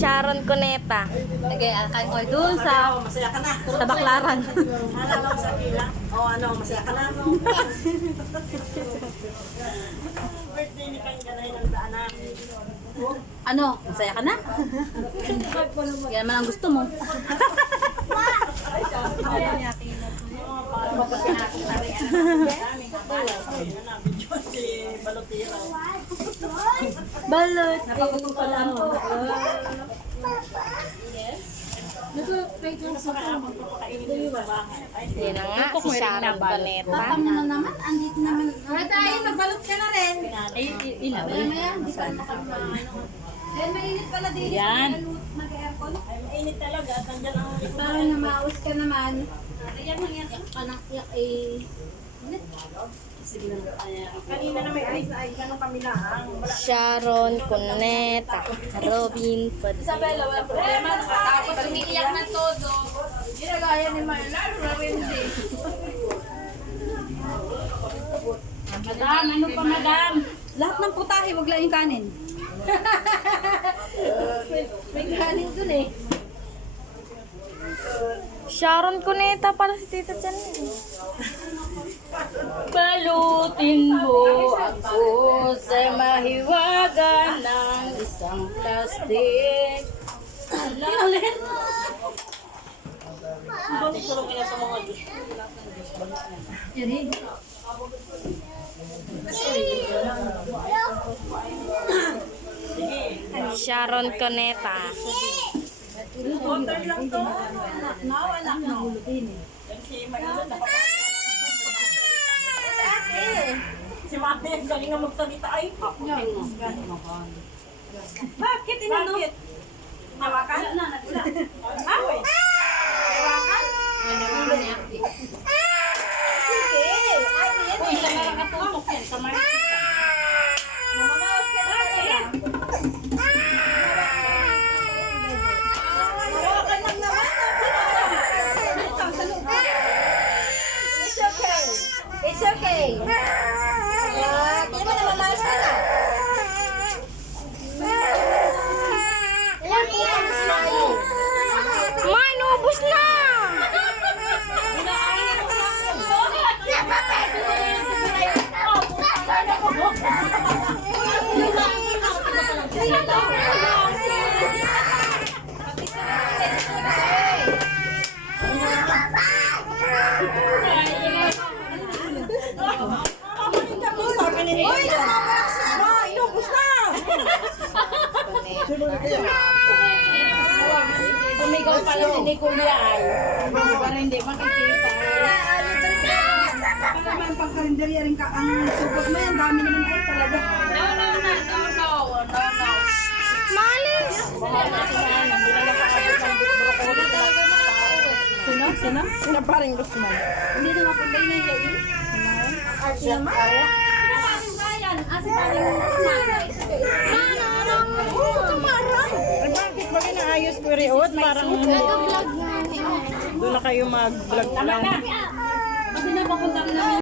Sharon Cuneta. Nagay, kain ko doon sa Masaya ka na. sa Baklaran. Alala ko sa pila. O ano, masaya ka na. Birthday ni Kang Ganay ng daanan. ano, masaya ka na? Yan naman ang gusto mo. Si Balotiro. Balot. Napagutom pa lang. Yan na nga, si Sharon Cuneta. Ano na naman? Andito naman. Tayo, magbalot ka na rin. Ay, ilaw. Mamaya, di pa nakapano. Eh, mainit pala din. Yan. Mag-aircon. Ay, mainit talaga. Parang namaos ka naman. Ayan, mangyat ka ng iyak eh. Kanina na may ice na ice. Kami na. Wala. Sharon Cuneta. Robin Padilla. Isabella, wala problema. Nakatapos umiiyak ng todo. Ginagaya ni Marla, Rawendi. Madam, ano pa madam? Lahat ng putahe, wag lang yung kanin. May kanin dun eh. Sharon Cuneta pala si Tita Chan. Mo ako sa mahiwaga ng isang plastic. Kinalin. Bakit tulong ina sa. Sharon Cuneta. Water lang to. Nawala na Maylon na Si Mami, ang galing nga magsalita. Ay, ako. Bakit? Inano? Bakit? Hawakan? Awe. Hawakan? Sige. Ay, yan Uy, isa na lang katutok yan sa Marikita. Mamamaos ka na kaya. Hawakan lang naman. It's okay. It's okay. Tumigaw pala si Nicolia ay. Para hindi makikita. Para ba ang pangkarinderya rin ka ang sugot mo yan, dami naman ay talaga. Sino? Sino? Sino paring Guzman? Hindi na mapunta na yun. Arte naman. Asa pa rin Ay, bakit ba kinaayos ko riot? Parang doon na kayo mag-vlog lang. Kasi napapunta na